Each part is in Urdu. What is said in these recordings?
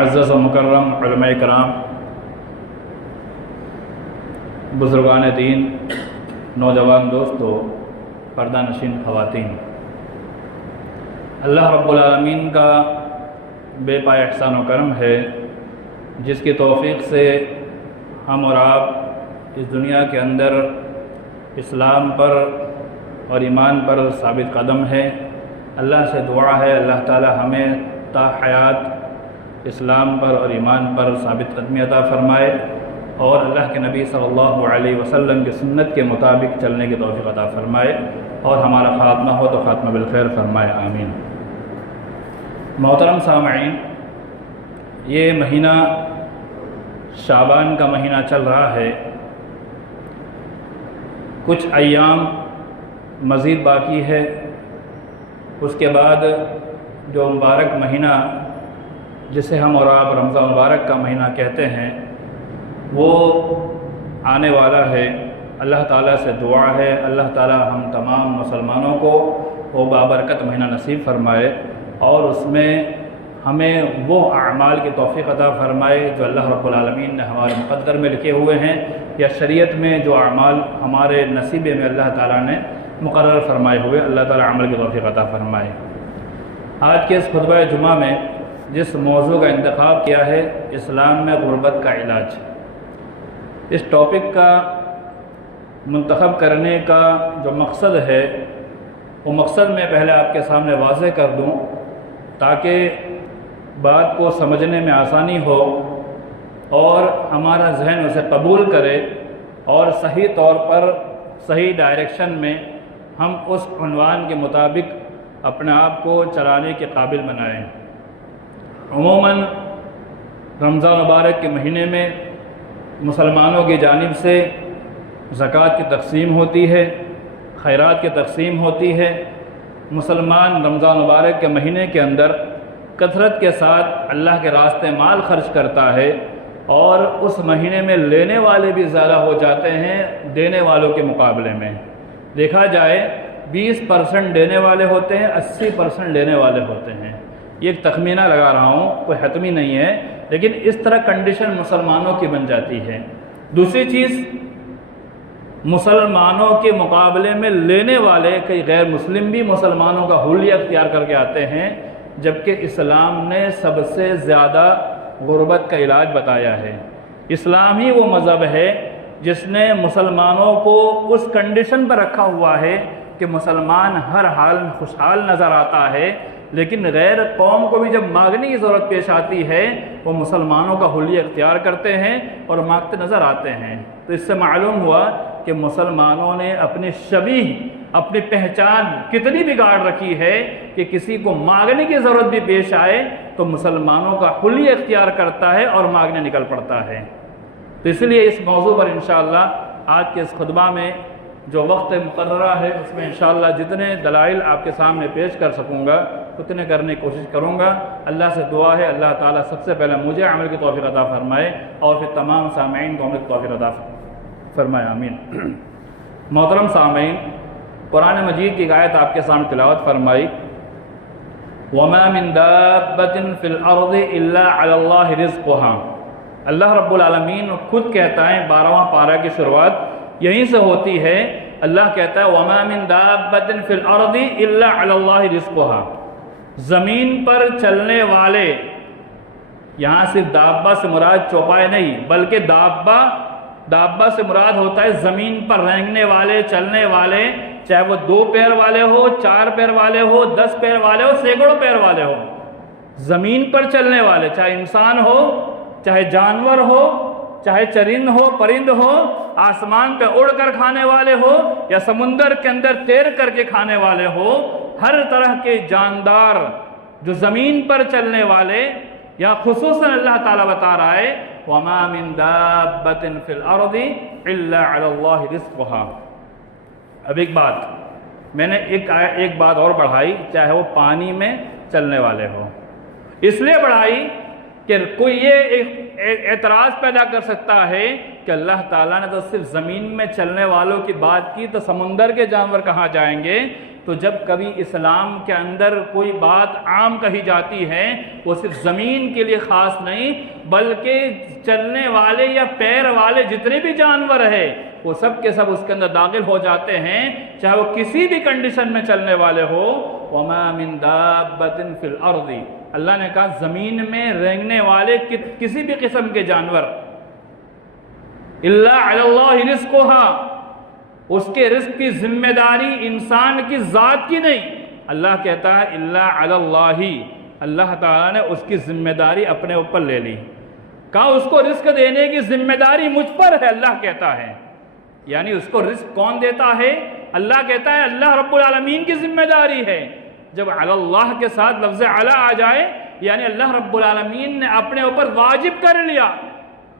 معزز و مکرم علماء کرام، بزرگان دین، نوجوان دوستو، پردہ نشین خواتین، اللہ رب العالمین کا بے پائے احسان و کرم ہے جس کی توفیق سے ہم اور آپ اس دنیا کے اندر اسلام پر اور ایمان پر ثابت قدم ہے۔ اللہ سے دعا ہے اللہ تعالی ہمیں تا حیات اسلام پر اور ایمان پر ثابت قدمی عطا فرمائے اور اللہ کے نبی صلی اللہ علیہ وسلم کی سنت کے مطابق چلنے کی توفیق عطا فرمائے اور ہمارا خاتمہ ہو تو خاتمہ بالخیر فرمائے، آمین۔ محترم سامعین، یہ مہینہ شعبان کا مہینہ چل رہا ہے، کچھ ایام مزید باقی ہے، اس کے بعد جو مبارک مہینہ جسے ہم اور آپ رمضان مبارک کا مہینہ کہتے ہیں وہ آنے والا ہے۔ اللہ تعالیٰ سے دعا ہے اللہ تعالیٰ ہم تمام مسلمانوں کو وہ بابرکت مہینہ نصیب فرمائے اور اس میں ہمیں وہ اعمال کی توفیق عطا فرمائے جو اللہ رب العالمین نے ہمارے مقدر میں لکھے ہوئے ہیں یا شریعت میں جو اعمال ہمارے نصیبے میں اللہ تعالیٰ نے مقرر فرمائے ہوئے، اللہ تعالیٰ عمل کی توفیق عطا فرمائے۔ آج کے اس خطبہ جمعہ میں جس موضوع کا انتخاب کیا ہے، اسلام میں غربت کا علاج، اس ٹاپک کا منتخب کرنے کا جو مقصد ہے وہ مقصد میں پہلے آپ کے سامنے واضح کر دوں تاکہ بات کو سمجھنے میں آسانی ہو اور ہمارا ذہن اسے قبول کرے اور صحیح طور پر صحیح ڈائریکشن میں ہم اس عنوان کے مطابق اپنے آپ کو چلانے کے قابل بنائیں۔ عموماً رمضان مبارک کے مہینے میں مسلمانوں کی جانب سے زکوٰۃ کی تقسیم ہوتی ہے، خیرات کی تقسیم ہوتی ہے۔ مسلمان رمضان مبارک کے مہینے کے اندر کثرت کے ساتھ اللہ کے راستے مال خرچ کرتا ہے اور اس مہینے میں لینے والے بھی زیادہ ہو جاتے ہیں دینے والوں کے مقابلے میں۔ دیکھا جائے 20% دینے والے ہوتے ہیں، 80% لینے والے ہوتے ہیں۔ یہ ایک تخمینہ لگا رہا ہوں، کوئی حتمی نہیں ہے، لیکن اس طرح کنڈیشن مسلمانوں کی بن جاتی ہے۔ دوسری چیز، مسلمانوں کے مقابلے میں لینے والے کئی غیر مسلم بھی مسلمانوں کا حلیہ اختیار کر کے آتے ہیں، جبکہ اسلام نے سب سے زیادہ غربت کا علاج بتایا ہے۔ اسلام ہی وہ مذہب ہے جس نے مسلمانوں کو اس کنڈیشن پر رکھا ہوا ہے کہ مسلمان ہر حال میں خوشحال نظر آتا ہے، لیکن غیر قوم کو بھی جب مانگنے کی ضرورت پیش آتی ہے وہ مسلمانوں کا حلیہ اختیار کرتے ہیں اور مانگتے نظر آتے ہیں۔ تو اس سے معلوم ہوا کہ مسلمانوں نے اپنی شبیہ، اپنی پہچان کتنی بگاڑ رکھی ہے کہ کسی کو مانگنے کی ضرورت بھی پیش آئے تو مسلمانوں کا حلیہ اختیار کرتا ہے اور مانگنے نکل پڑتا ہے۔ تو اس لیے اس موضوع پر انشاءاللہ آج کے اس خطبہ میں جو وقت مقررہ ہے اس میں انشاءاللہ جتنے دلائل آپ کے سامنے پیش کر سکوں گا اتنے کرنے کی کوشش کروں گا۔ اللہ سے دعا ہے اللہ تعالیٰ سب سے پہلے مجھے عمل کی توفیق عطا فرمائے اور پھر تمام سامعین کو عمل کی توفیق عطا فرمائے، آمین۔ محترم سامعین، قرآن مجید کی آیت آپ کے سامنے تلاوت فرمائی، وَمَا مِن دَابَّةٍ فِي الْأَرْضِ إِلَّا عَلَى اللَّهِ رِزْقُهَا۔ اللہ رب العالمین خود کہتا ہے، 12واں پارہ کی شروعات یہیں سے ہوتی ہے۔ اللہ کہتا ہے وَمَا مِن دَابَّةٍ فِي الْأَرْضِ إِلَّا عَلَى اللَّهِ رِزْقُهَا۔ زمین پر چلنے والے، یہاں صرف دابہ سے مراد چوپائے نہیں بلکہ دابہ سے مراد ہوتا ہے زمین پر رینگنے والے، چلنے والے، چاہے وہ 2 پیر والے ہو، 4 پیر والے ہو، 10 پیر والے ہو، سینکڑوں پیر والے ہو، زمین پر چلنے والے، چاہے انسان ہو، چاہے جانور ہو، چاہے چرند ہو، پرند ہو، آسمان پہ اڑ کر کھانے والے ہو یا سمندر کے اندر تیر کر کے کھانے والے ہو، ہر طرح کے جاندار جو زمین پر چلنے والے، یا خصوصاً اللہ تعالیٰ بتا رہا ہے وَمَا مِن دَابَّةٍ فِي الْأَرْضِ إِلَّا عَلَى اللَّهِ رِزْقُهَا۔ اب ایک بات میں نے ایک بات اور بڑھائی، چاہے وہ پانی میں چلنے والے ہو، اس لیے بڑھائی کہ کوئی یہ اعتراض پیدا کر سکتا ہے کہ اللہ تعالیٰ نے تو صرف زمین میں چلنے والوں کی بات کی تو سمندر کے جانور کہاں جائیں گے؟ تو تو جب کبھی اسلام کے اندر کوئی بات عام کہی جاتی ہے وہ صرف زمین کے لیے خاص نہیں بلکہ چلنے والے یا پیر والے جتنے بھی جانور ہیں وہ سب کے سب اس کے اندر داخل ہو جاتے ہیں، چاہے وہ کسی بھی کنڈیشن میں چلنے والے ہو۔ وَمَا مِن دَابَّةٍ فِي الْأَرْضِ، اللہ نے کہا زمین میں رینگنے والے کسی بھی قسم کے جانور، إِلَّا عَلَى اللَّهِ رِزْقُهَا، اس کے رزق کی ذمہ داری انسان کی ذات کی نہیں۔ اللہ کہتا ہے إِلَّا عَلَى اللَّهِ، اللہ تعالیٰ نے اس کی ذمہ داری اپنے اوپر لے لی، کہا اس کو رزق دینے کی ذمہ داری مجھ پر ہے۔ اللہ کہتا ہے یعنی اس کو رزق کون دیتا ہے؟ اللہ کہتا ہے اللہ رب العالمین کی ذمہ داری ہے۔ جب علی اللہ کے ساتھ لفظ علی آ جائے یعنی اللہ رب العالمین نے اپنے اوپر واجب کر لیا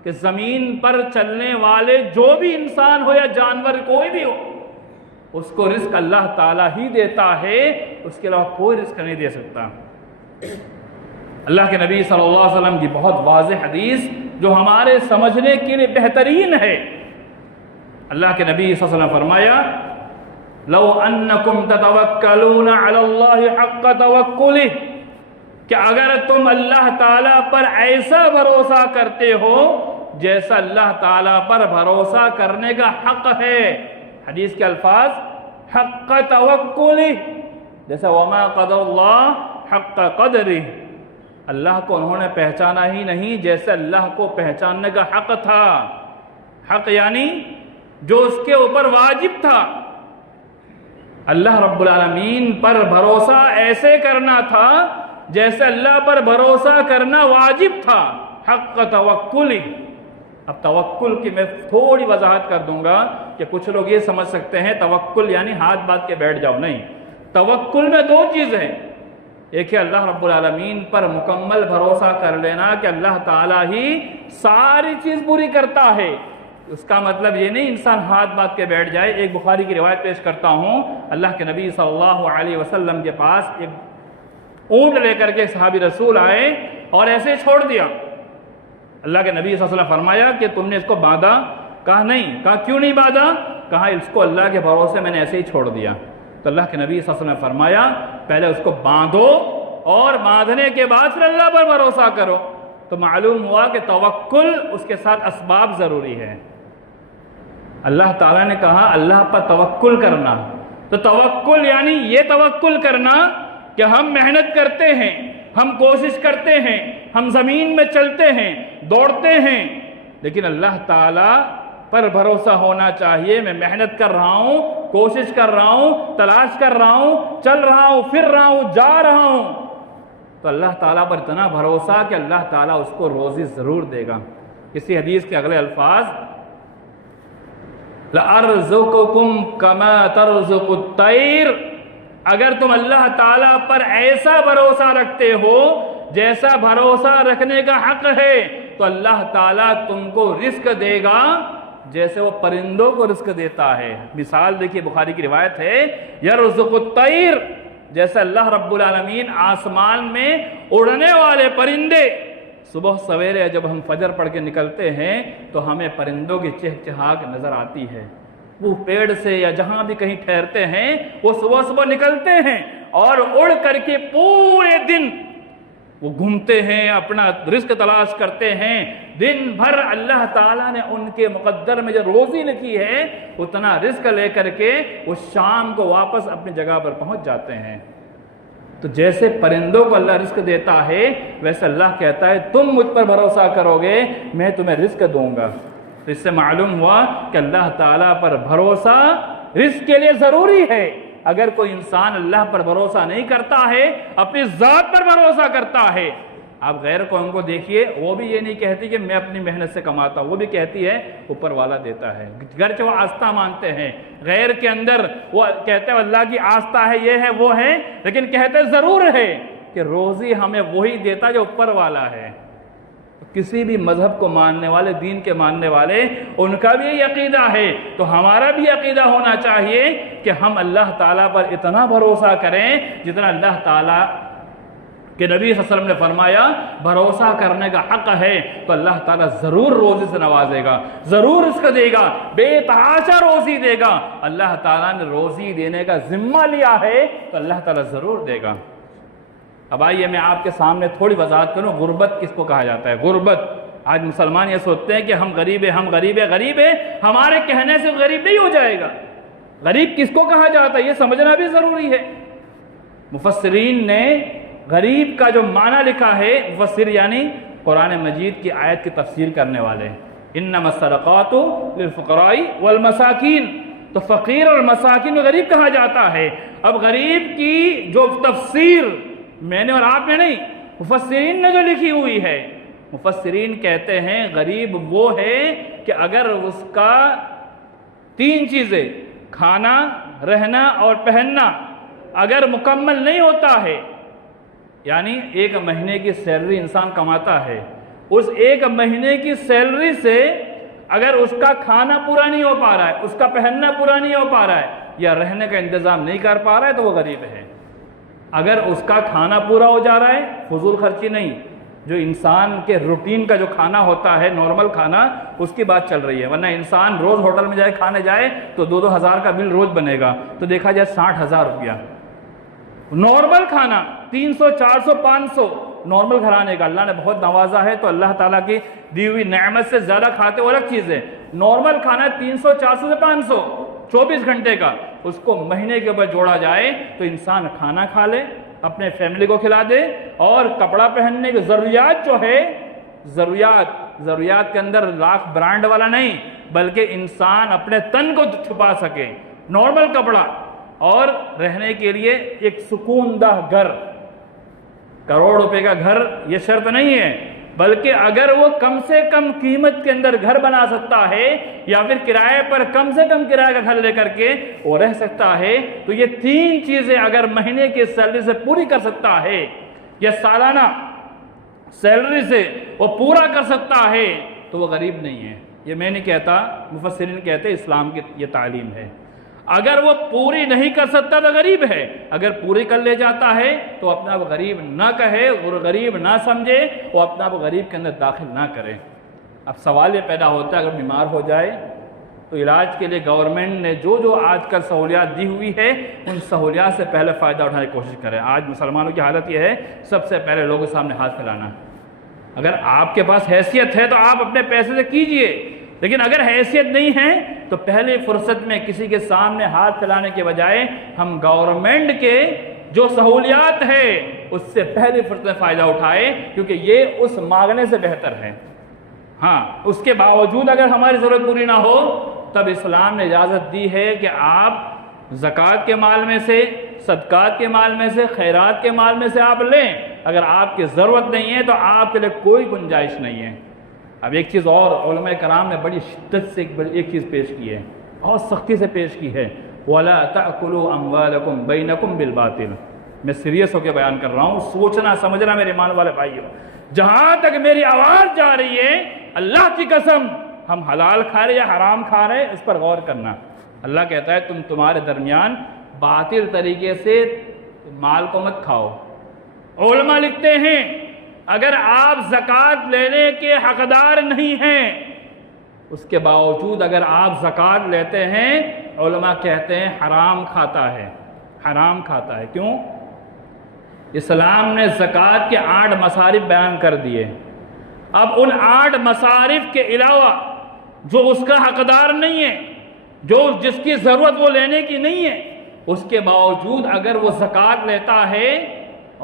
کہ زمین پر چلنے والے جو بھی انسان ہو یا جانور کوئی بھی ہو اس کو رزق اللہ تعالیٰ ہی دیتا ہے، اس کے علاوہ کوئی رزق نہیں دے سکتا۔ اللہ کے نبی صلی اللہ علیہ وسلم کی بہت واضح حدیث جو ہمارے سمجھنے کے لیے بہترین ہے۔ اللہ کے نبی صلی اللہ علیہ وسلم فرمایا لو انکم تتوکلون علی اللہ حق توکلہ، کہ اگر تم اللہ تعالیٰ پر ایسا بھروسہ کرتے ہو جیسا اللہ تعالیٰ پر بھروسہ کرنے کا حق ہے، حدیث کے الفاظ حق توکلہ، جیسا وما قدر اللہ حق قدرہ، اللہ کو انہوں نے پہچانا ہی نہیں جیسے اللہ کو پہچاننے کا حق تھا۔ حق یعنی جو اس کے اوپر واجب تھا، اللہ رب العالمین پر بھروسہ ایسے کرنا تھا جیسے اللہ پر بھروسہ کرنا واجب تھا، حق توکل۔ اب توکل کی میں تھوڑی وضاحت کر دوں گا کہ کچھ لوگ یہ سمجھ سکتے ہیں توکل یعنی ہاتھ باندھ کے بیٹھ جاؤ، نہیں۔ توکل میں دو چیز ہیں، ایک ہے اللہ رب العالمین پر مکمل بھروسہ کر لینا کہ اللہ تعالیٰ ہی ساری چیز پوری کرتا ہے، اس کا مطلب یہ نہیں انسان ہاتھ باندھ کے بیٹھ جائے۔ ایک بخاری کی روایت پیش کرتا ہوں، اللہ کے نبی صلی اللہ علیہ وسلم کے پاس ایک اونٹ لے کر کے صحابی رسول آئے اور ایسے چھوڑ دیا۔ اللہ کے نبی صلی اللہ علیہ وسلم فرمایا کہ تم نے اس کو باندھا؟ کہا نہیں۔ کہا کیوں نہیں باندھا؟ کہا اس کو اللہ کے بھروسے میں نے ایسے ہی چھوڑ دیا۔ تو اللہ کے نبی صلی اللہ علیہ وسلم نے فرمایا پہلے اس کو باندھو اور باندھنے کے بعد پھر اللہ پر بھروسہ کرو۔ تو معلوم ہوا کہ توکل اس کے ساتھ اسباب ضروری ہے۔ اللہ تعالیٰ نے کہا اللہ پر توکل کرنا، تو توکل یعنی یہ توکل کرنا کہ ہم محنت کرتے ہیں، ہم کوشش کرتے ہیں، ہم زمین میں چلتے ہیں، دوڑتے ہیں، لیکن اللہ تعالیٰ پر بھروسہ ہونا چاہیے۔ میں محنت کر رہا ہوں، کوشش کر رہا ہوں، تلاش کر رہا ہوں، چل رہا ہوں، پھر رہا ہوں، جا رہا ہوں، تو اللہ تعالیٰ پر اتنا بھروسہ کہ اللہ تعالیٰ اس کو روزی ضرور دے گا۔ اسی حدیث کے اگلے الفاظ لَأَرْزُقُكُمْ كَمَا تَرْزُقُ الطَّيْرُ، اگر تم اللہ تعالیٰ پر ایسا بھروسہ رکھتے ہو جیسا بھروسہ رکھنے کا حق ہے تو اللہ تعالیٰ تم کو رزق دے گا جیسے وہ پرندوں کو رزق دیتا ہے۔ مثال دیکھیے بخاری کی روایت ہے یرزق الطیر، جیسے اللہ رب العالمین آسمان میں اڑنے والے پرندے، صبح سویرے جب ہم فجر پڑھ کے نکلتے ہیں تو ہمیں پرندوں کی چہچہاہٹ نظر آتی ہے، وہ پیڑ سے یا جہاں بھی کہیں ٹھہرتے ہیں وہ صبح صبح نکلتے ہیں اور اڑ کر کے پورے دن وہ گھومتے ہیں، اپنا رزق تلاش کرتے ہیں، دن بھر اللہ تعالیٰ نے ان کے مقدر میں جو روزی لکھی ہے اتنا رزق لے کر کے وہ شام کو واپس اپنی جگہ پر پہنچ جاتے ہیں۔ تو جیسے پرندوں کو اللہ رزق دیتا ہے ویسے اللہ کہتا ہے تم مجھ پر بھروسہ کرو گے میں تمہیں رزق دوں گا۔ تو اس سے معلوم ہوا کہ اللہ تعالیٰ پر بھروسہ رزق کے لیے ضروری ہے۔ اگر کوئی انسان اللہ پر بھروسہ نہیں کرتا ہے، اپنی ذات پر بھروسہ کرتا ہے، آپ غیر قوم کو دیکھیے، وہ بھی یہ نہیں کہتی کہ میں اپنی محنت سے کماتا ہوں، وہ بھی کہتی ہے اوپر والا دیتا ہے، گرچہ وہ آستہ مانتے ہیں، غیر کے اندر وہ کہتے ہیں اللہ کی آستہ ہے، یہ ہے وہ ہے، لیکن کہتے ضرور ہے کہ روزی ہمیں وہی دیتا جو اوپر والا ہے۔ کسی بھی مذہب کو ماننے والے، دین کے ماننے والے، ان کا بھی یہ عقیدہ ہے، تو ہمارا بھی عقیدہ ہونا چاہیے کہ ہم اللہ تعالیٰ پر اتنا بھروسہ کریں جتنا اللہ تعالیٰ کہ نبی صلی اللہ علیہ وسلم نے فرمایا بھروسہ کرنے کا حق ہے تو اللہ تعالیٰ ضرور روزی سے نوازے گا، ضرور اس کو دے گا، بے تحاشا روزی دے گا۔ اللہ تعالیٰ نے روزی دینے کا ذمہ لیا ہے تو اللہ تعالیٰ ضرور دے گا۔ اب آئیے میں آپ کے سامنے تھوڑی وضاحت کروں، غربت کس کو کہا جاتا ہے؟ غربت، آج مسلمان یہ سوچتے ہیں کہ ہم غریب ہیں، ہم غریب ہیں، غریب ہے ہمارے کہنے سے غریب نہیں ہو جائے گا۔ غریب کس کو کہا جاتا ہے یہ سمجھنا بھی ضروری ہے۔ مفسرین نے غریب کا جو معنی لکھا ہے، مفسر یعنی قرآن مجید کی آیت کی تفسیر کرنے والے، انما الصدقات للفقراء والمساکین، تو فقیر اور مساکین کو غریب کہا جاتا ہے۔ اب غریب کی جو تفسیر میں نے اور آپ نے نہیں، مفسرین نے جو لکھی ہوئی ہے، مفسرین کہتے ہیں غریب وہ ہے کہ اگر اس کا 3 چیزیں کھانا، رہنا اور پہننا اگر مکمل نہیں ہوتا ہے، یعنی 1 مہینے کی سیلری انسان کماتا ہے، اس 1 مہینے کی سیلری سے اگر اس کا کھانا پورا نہیں ہو پا رہا ہے، اس کا پہننا پورا نہیں ہو پا رہا ہے، یا رہنے کا انتظام نہیں کر پا رہا ہے تو وہ غریب ہے۔ اگر اس کا کھانا پورا ہو جا رہا ہے، فضول خرچی نہیں، جو انسان کے روٹین کا جو کھانا ہوتا ہے، نارمل کھانا، اس کی بات چل رہی ہے، ورنہ انسان روز ہوٹل میں جائے کھانے جائے تو 2-2 ہزار کا بل روز بنے گا، تو دیکھا جائے 60,000 روپیہ نارمل کھانا، 300 400 500 نارمل گھرانے کا۔ اللہ نے بہت نوازا ہے تو اللہ تعالیٰ کی دی ہوئی نعمت سے زیادہ کھاتے وہ الگ چیز ہے۔ نارمل کھانا 300 400 سے 500 24 گھنٹے کا، اس کو مہینے کے اوپر جوڑا جائے تو انسان کھانا کھا لے، اپنے فیملی کو کھلا دے، اور کپڑا پہننے کی ضروریات جو ہے، ضروریات کے اندر لاکھ برانڈ والا نہیں، بلکہ انسان اپنے تن کو چھپا سکے، نارمل کپڑا، اور رہنے کے لیے ایک سکون دہ گھر۔ کروڑ روپے کا گھر یہ شرط نہیں ہے، بلکہ اگر وہ کم سے کم قیمت کے اندر گھر بنا سکتا ہے، یا پھر کرائے پر کم سے کم کرائے کا گھر لے کر کے وہ رہ سکتا ہے، تو یہ 3 چیزیں اگر مہینے کی سیلری سے پوری کر سکتا ہے، یا سالانہ سیلری سے وہ پورا کر سکتا ہے، تو وہ غریب نہیں ہے۔ یہ میں نہیں کہتا، مفسرین کہتے ہیں اسلام کی یہ تعلیم ہے۔ اگر وہ پوری نہیں کر سکتا تو غریب ہے، اگر پوری کر لے جاتا ہے تو اپنا آپ غریب نہ کہے، غریب نہ سمجھے، وہ اپنا آپ غریب کے اندر داخل نہ کرے۔ اب سوال یہ پیدا ہوتا ہے اگر بیمار ہو جائے تو علاج کے لیے گورنمنٹ نے جو آج کل سہولیات دی ہوئی ہے، ان سہولیات سے پہلے فائدہ اٹھانے کی کوشش کریں۔ آج مسلمانوں کی حالت یہ ہے، سب سے پہلے لوگوں کے سامنے ہاتھ پھیلانا۔ اگر آپ کے پاس حیثیت ہے تو آپ اپنے پیسے سے کیجئے، لیکن اگر حیثیت نہیں ہے تو پہلی فرصت میں کسی کے سامنے ہاتھ پھیلانے کے بجائے ہم گورنمنٹ کے جو سہولیات ہے اس سے پہلی فرصت میں فائدہ اٹھائے، کیونکہ یہ اس مانگنے سے بہتر ہے۔ ہاں، اس کے باوجود اگر ہماری ضرورت پوری نہ ہو تب اسلام نے اجازت دی ہے کہ آپ زکوٰۃ کے مال میں سے، صدقات کے مال میں سے، خیرات کے مال میں سے آپ لیں۔ اگر آپ کی ضرورت نہیں ہے تو آپ کے لیے کوئی گنجائش نہیں ہے۔ اب ایک چیز اور علماء کرام نے بڑی شدت سے ایک چیز پیش کی ہے، بہت سختی سے پیش کی ہے، وَلَا تَأْكُلُوا أَمْوَالَكُمْ بَيْنَكُمْ بِالْبَاطِلِ۔ میں سیریس ہو کے بیان کر رہا ہوں، سوچنا سمجھنا میرے ایمان والے بھائیوں، جہاں تک میری آواز جا رہی ہے، اللہ کی قسم ہم حلال کھا رہے یا حرام کھا رہے اس پر غور کرنا۔ اللہ کہتا ہے تمہارے درمیان باطل طریقے سے مال کو مت کھاؤ۔ علماء لکھتے ہیں اگر آپ زکوٰۃ لینے کے حقدار نہیں ہیں، اس کے باوجود اگر آپ زکوٰۃ لیتے ہیں، علماء کہتے ہیں حرام کھاتا ہے، حرام کھاتا ہے۔ کیوں؟ اسلام نے زکوٰۃ کے 8 مصارف بیان کر دیے۔ اب ان 8 مصارف کے علاوہ جو اس کا حقدار نہیں ہے، جو جس کی ضرورت وہ لینے کی نہیں ہے، اس کے باوجود اگر وہ زکوٰۃ لیتا ہے،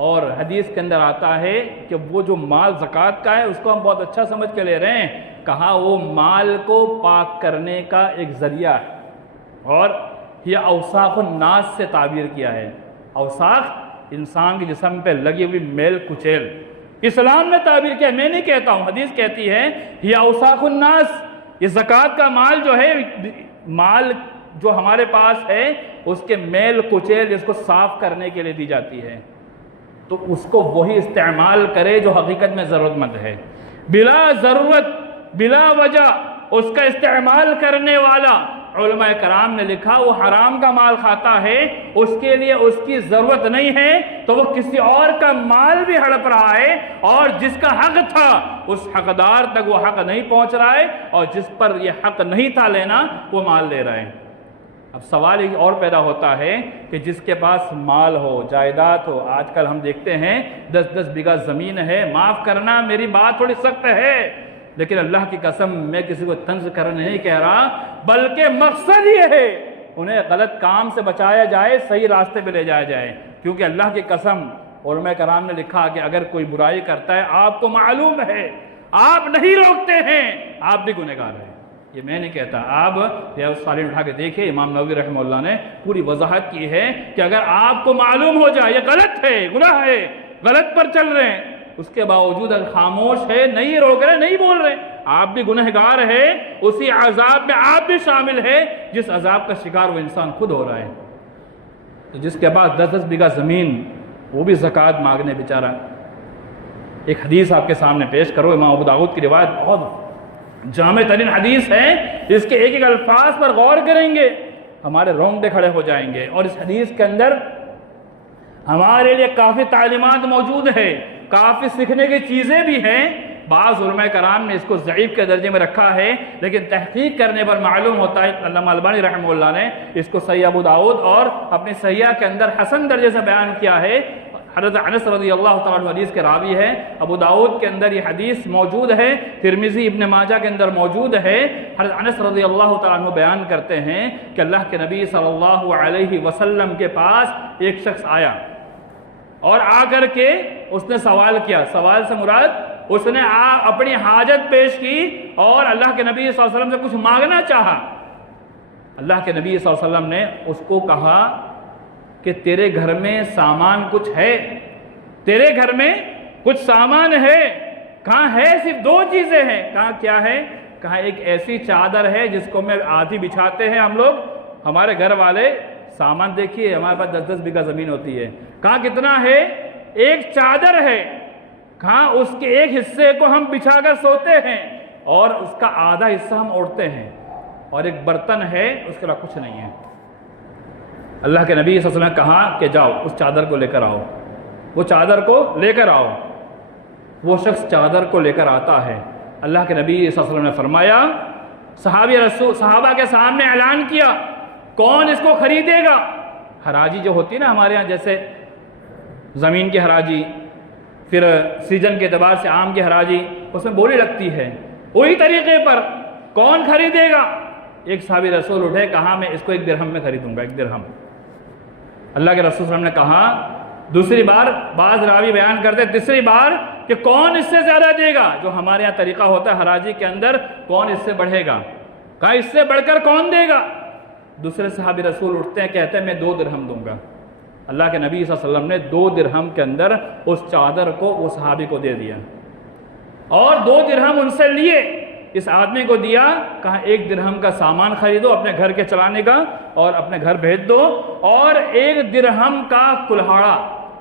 اور حدیث کے اندر آتا ہے کہ وہ جو مال زکوٰۃ کا ہے اس کو ہم بہت اچھا سمجھ کے لے رہے ہیں، کہا وہ مال کو پاک کرنے کا ایک ذریعہ ہے، اور یہ اوساخ الناس سے تعبیر کیا ہے۔ اوساخ انسان کے جسم پہ لگی ہوئی میل کچیل، اسلام نے تعبیر کیا، میں نہیں کہتا ہوں، حدیث کہتی ہے یہ اوساخ الناس، یہ زکوٰۃ کا مال جو ہے، مال جو ہمارے پاس ہے اس کے میل کچیل اس کو صاف کرنے کے لیے دی جاتی ہے، تو اس کو وہی استعمال کرے جو حقیقت میں ضرورت مند ہے۔ بلا ضرورت، بلا وجہ اس کا استعمال کرنے والا علماء کرام نے لکھا وہ حرام کا مال کھاتا ہے، اس کے لیے اس کی ضرورت نہیں ہے تو وہ کسی اور کا مال بھی ہڑپ رہا ہے، اور جس کا حق تھا اس حقدار تک وہ حق نہیں پہنچ رہا ہے، اور جس پر یہ حق نہیں تھا لینا وہ مال لے رہا ہے۔ اب سوال ایک اور پیدا ہوتا ہے کہ جس کے پاس مال ہو، جائیداد ہو، آج کل ہم دیکھتے ہیں 10-10 بیگھہ زمین ہے، معاف کرنا میری بات تھوڑی سخت ہے، لیکن اللہ کی قسم میں کسی کو طنز کرنے نہیں کہہ رہا، بلکہ مقصد یہ ہے انہیں غلط کام سے بچایا جائے، صحیح راستے پہ لے جایا جائے، کیونکہ اللہ کی قسم علماء کرام نے لکھا کہ اگر کوئی برائی کرتا ہے آپ کو معلوم ہے، آپ نہیں روکتے ہیں، آپ بھی گنہگار ہیں۔ یہ میں نہیں کہتا، آپ ریاض الصالحین اٹھا کے دیکھیں، امام نووی رحمہ اللہ نے پوری وضاحت کی ہے کہ اگر آپ کو معلوم ہو جائے یہ غلط ہے، گناہ ہے، غلط پر چل رہے ہیں، اس کے باوجود اگر خاموش ہے، نہیں روک رہے، نہیں بول رہے، آپ بھی گنہگار ہے، اسی عذاب میں آپ بھی شامل ہے جس عذاب کا شکار وہ انسان خود ہو رہا ہے۔ تو جس کے پاس 10-10 بیگھہ زمین، وہ بھی زکوٰۃ مانگنے بیچارہ۔ ایک حدیث آپ کے سامنے پیش کرو، امام ابو داؤد کی روایت بہت جامع ترین حدیث ہے، اس کے ایک ایک الفاظ پر غور کریں گے ہمارے رونگٹے کھڑے ہو جائیں گے، اور اس حدیث کے اندر ہمارے لیے کافی تعلیمات موجود ہے، کافی سیکھنے کی چیزیں بھی ہیں۔ بعض علماء کرام نے اس کو ضعیف کے درجے میں رکھا ہے، لیکن تحقیق کرنے پر معلوم ہوتا ہے، علامہ البانی رحمہ اللہ نے اس کو صحیح ابو داؤد اور اپنی صحیحہ کے اندر حسن درجے سے بیان کیا ہے۔ حضرت انس رضی اللہ تعالیٰ عنہ حدیث کے راوی ہے، ابو داؤد کے اندر یہ حدیث موجود ہے، ترمذی ابن ماجہ کے اندر موجود ہے۔ حضرت انس رضی اللہ تعالیٰ عنہ بیان کرتے ہیں کہ اللہ کے نبی صلی اللہ علیہ وسلم کے پاس ایک شخص آیا اور آ کر کے اس نے سوال کیا، سوال سے مراد اس نے اپنی حاجت پیش کی اور اللہ کے نبی صلی اللہ علیہ وسلم سے کچھ مانگنا چاہا۔ اللہ کے نبی صلی اللہ علیہ وسلم نے اس کو کہا کہ تیرے گھر میں سامان کچھ ہے، تیرے گھر میں کچھ سامان ہے؟ کہاں ہے؟ صرف 2 چیزیں ہیں۔ کہاں کیا ہے؟ کہاں ایک ایسی چادر ہے جس کو میں آدھی بچھاتے ہیں ہم لوگ، ہمارے گھر والے۔ سامان دیکھیے ہمارے پاس 10-10 بیگھہ زمین ہوتی ہے، کہاں کتنا ہے؟ ایک چادر ہے، کہاں اس کے ایک حصے کو ہم بچھا کر سوتے ہیں اور اس کا آدھا حصہ ہم اوڑھتے ہیں، اور ایک برتن ہے، اس کے علاوہ کچھ نہیں ہے۔ اللہ کے نبی صلی اللہ علیہ وسلم نے کہا کہ جاؤ اس چادر کو لے کر آؤ، وہ چادر کو لے کر آؤ۔ وہ شخص چادر کو لے کر آتا ہے، اللہ کے نبی صلی اللہ علیہ وسلم نے فرمایا، صحابہ کے سامنے اعلان کیا، کون اس کو خریدے گا؟ حراجی جو ہوتی ہے نا ہمارے ہاں، جیسے زمین کی حراجی، پھر سیزن کے اعتبار سے آم کی حراجی، اس میں بولی لگتی ہے، وہی طریقے پر کون خریدے گا؟ ایک صحابی رسول اٹھے، کہا میں اس کو 1 درہم میں خریدوں گا، 1 درہم۔ اللہ کے رسول صلی اللہ علیہ وسلم نے کہا دوسری بار، بعض راوی بیان کرتے تیسری بار، کہ کون اس سے زیادہ دے گا؟ جو ہمارے یہاں طریقہ ہوتا ہے حراجی کے اندر، کون اس سے بڑھے گا؟ کہا اس سے بڑھ کر کون دے گا؟ دوسرے صحابی رسول اٹھتے ہیں، کہتے ہیں میں 2 درہم دوں گا۔ اللہ کے نبی صلی اللہ علیہ وسلم نے 2 درہم کے اندر اس چادر کو وہ صحابی کو دے دیا، اور 2 درہم ان سے لیے، اس آدمی کو دیا، کہا 1 درہم کا سامان خریدو اپنے گھر کے چلانے کا اور اپنے گھر بھیج دو، اور 1 درہم کا کلہاڑا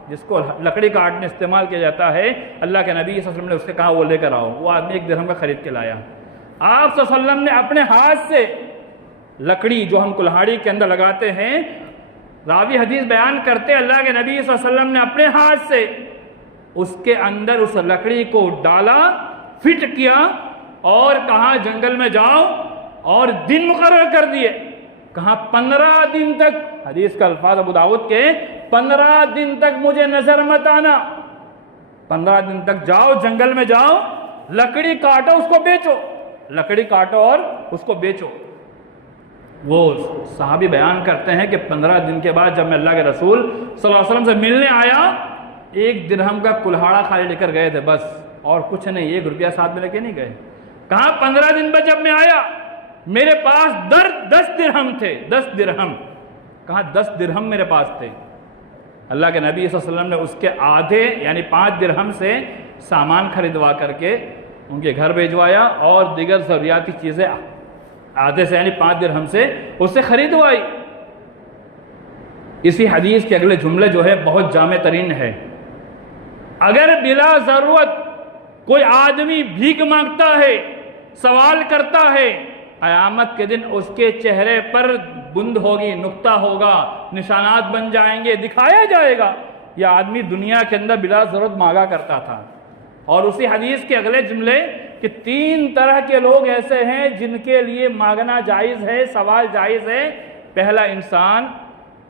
جس کو لکڑی کاٹنے استعمال کیا جاتا ہے، اللہ کے نبی صلی اللہ علیہ وسلم نے اس سے کہا وہ لے کر آؤ۔ وہ آدمی 1 درہم کا خرید کے لایا۔ آپ صلی اللہ علیہ وسلم نے اپنے ہاتھ سے لکڑی جو ہم کلہاڑی کے اندر لگاتے ہیں، راوی حدیث بیان کرتے اللہ کے نبی صلی اللہ علیہ وسلم نے اپنے ہاتھ سے اس کے اندر اس لکڑی کو ڈالا، فٹ کیا، اور کہا جنگل میں جاؤ، اور دن مقرر کر دیے، کہا 15 دن تک، حدیث کا الفاظ ابو داؤد کے، 15 دن تک مجھے نظر مت آنا، 15 دن تک جاؤ، جنگل میں جاؤ، لکڑی کاٹو، اس کو بیچو، لکڑی کاٹو اور اس کو بیچو۔ وہ صحابی بیان کرتے ہیں کہ 15 دن کے بعد جب میں اللہ کے رسول صلی اللہ علیہ وسلم سے ملنے آیا، 1 درہم کا کلہاڑا خالی لے کر گئے تھے بس، اور کچھ نہیں، 1 روپیہ ساتھ میں لے کے نہیں گئے۔ کہا 15 دن بعد جب میں آیا میرے پاس 10 درہم تھے، 10 درہم، کہا 10 درہم میرے پاس تھے۔ اللہ کے نبی صلی اللہ علیہ وسلم نے اس کے آدھے یعنی 5 درہم سے سامان خریدوا کر کے ان کے گھر بھیجوایا، اور دیگر ضروریاتی چیزیں آدھے سے یعنی 5 درہم سے اس سے خریدوائی۔ اسی حدیث کے اگلے جملے جو ہے بہت جامع ترین ہے، اگر بلا ضرورت کوئی آدمی بھیک مانگتا ہے، سوال کرتا ہے، قیامت کے دن اس کے چہرے پر بند ہوگی، نقطہ ہوگا، نشانات بن جائیں گے، دکھایا جائے گا یہ آدمی دنیا کے اندر بلا ضرورت مانگا کرتا تھا۔ اور اسی حدیث کے اگلے جملے کہ 3 طرح کے لوگ ایسے ہیں جن کے لیے مانگنا جائز ہے، سوال جائز ہے۔ پہلا انسان